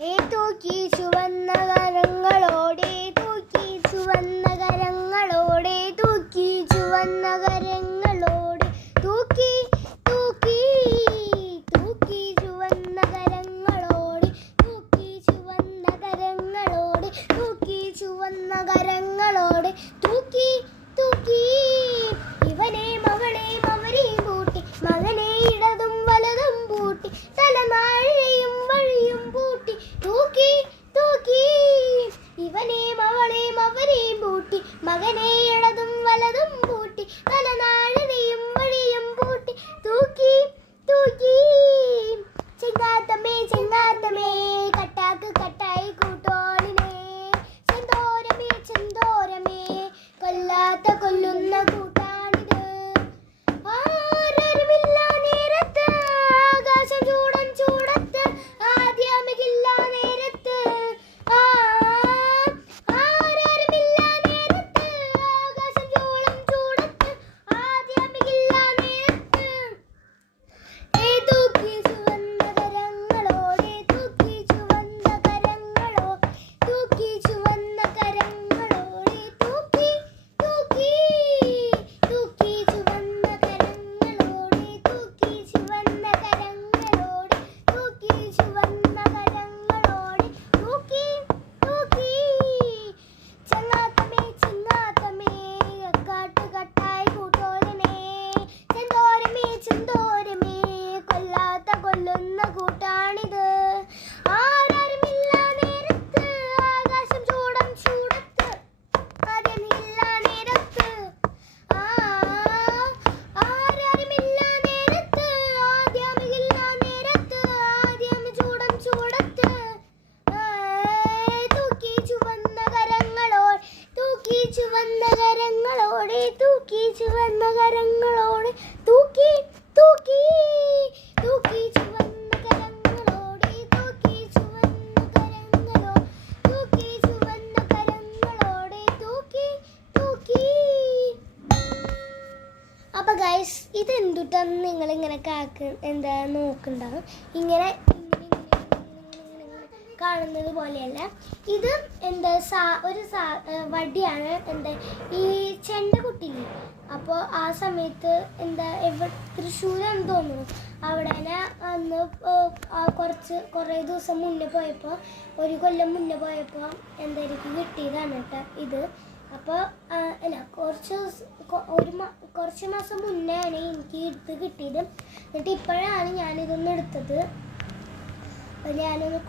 തൂക്കി ചുവന്ന കരങ്ങളോടെ തൂക്കി ചുവന്ന കരങ്ങളോടെ തൂക്കി ചുവന്ന കരങ്ങളോടെ തൂക്കി തൂക്കി തൂക്കി ചുവന്ന കരങ്ങളോടെ തൂക്കി ചുവന്ന കരങ്ങളോടെ തൂക്കി ചുവന്ന കരങ്ങളോടെ തൂക്കി തൂക്കി ഇവനെയും അവളെയും അവരെയും പൂട്ടി മകനെ ഇടതും വലതും പൂട്ടി തലനാഴയും വഴിയും പൂട്ടി തൂക്കി തൂക്കി ഇവനെയും അവളെയും അവരെയും പൂട്ടി മകനെ ഇടതും വലതും പൂട്ടി തലനാഴയും വഴിയും പൂട്ടി തൂക്കി തൂക്കി ചെങ്കാത്തമ്മേ ചെങ്കാത്തമ്മേ കട്ടാക്ക് കട്ടായി കൂട്ടോളിനെ ചെന്തോരമേ ചെന്തോരമേ കൊല്ലാത്ത കൊല്ലുന്ന കൂട്ടാണിത് ആരരുമില്ല നേരത്ത് ആകാശം ചൂടൻ ചൂടത്ത് ആദ്യമകില്ല നേരത്ത് ആരരുമില്ല നേരത്ത് ആകാശം ചൂടൻ ചൂടത്ത് ആദ്യമകില്ല നേരത്ത് തൂക്കി ചുവന്ന കരങ്ങളോടെ തൂക്കി ചുവന്ന കരങ്ങളോ തൂക്കി ചുവന്ന കരങ്ങളോടെ തൂക്കി തൂക്കി തൂക്കി ചുവന്ന കരങ്ങളോടെ തൂക്കി ചുവന്ന കരങ്ങളോടെ തൂക്കി ചുവന്ന കരങ്ങളോടെ തൂക്കി തൂക്കി ചെങ്ങാത്തമേ ചെങ്ങാത്തമേ കാട്ട് കട്ടായി കൂട്ടോളനെ ചെന്തോരമേ ചെന്തോരമേ കൊല്ലാത്ത കൊല്ലുന്ന കൂട്ടാണിത് ആരാരുമില്ല നേരത്ത് ആകാശം ചൂടം ചൂടത്ത് ആദ്യമില്ല നേരത്ത് ആരാരുമില്ല നേരത്ത് ആദ്യമില്ല നേരത്ത് ആദ്യം ചൂടം ചൂടത്ത് തൂക്കി ചുവന്ന കരങ്ങളോടെ തൂക്കി ചുവന്ന കരങ്ങളോടെ തൂക്കി ചുവന്ന കരങ്ങളോടെ തൂക്കി തൂക്കി തൂക്കി ചുവന്ന കരങ്ങളോടെ തൂക്കി ചുവന്ന കരങ്ങളോ തൂക്കി ചുവന്ന കരങ്ങളോടെ തൂക്കി തൂക്കി. അപ്പോൾ ഗൈസ് ഇതെന്തുട്ടാന്ന് നിങ്ങളിങ്ങനെ എന്താ നോക്കുന്നുണ്ടാവും ഇങ്ങനെ കാണുന്നത് പോലെയല്ല ഇത് എന്താ ഒരു വടിയാണ് എന്താ ഈ ചെണ്ട കുട്ടിയില്ലേ അപ്പോൾ ആ സമയത്ത് എന്താ തൃശ്ശൂരാണെന്ന് തോന്നുന്നു അവിടെ അന്ന് കുറേ ദിവസം മുന്നേ പോയപ്പോൾ ഒരു കൊല്ലം മുന്നേ പോയപ്പോൾ എന്താ എനിക്ക് കിട്ടിയതാണ് കേട്ടോ ഇത്. അപ്പോൾ അല്ല കുറച്ച് മാസം മുന്നേ ആണ് എനിക്ക് ഇത് കിട്ടിയത്. എന്നിട്ട് ഇപ്പോഴാണ് ഞാനിതൊന്ന് എടുത്തത്. അപ്പോൾ ഞാനൊന്ന്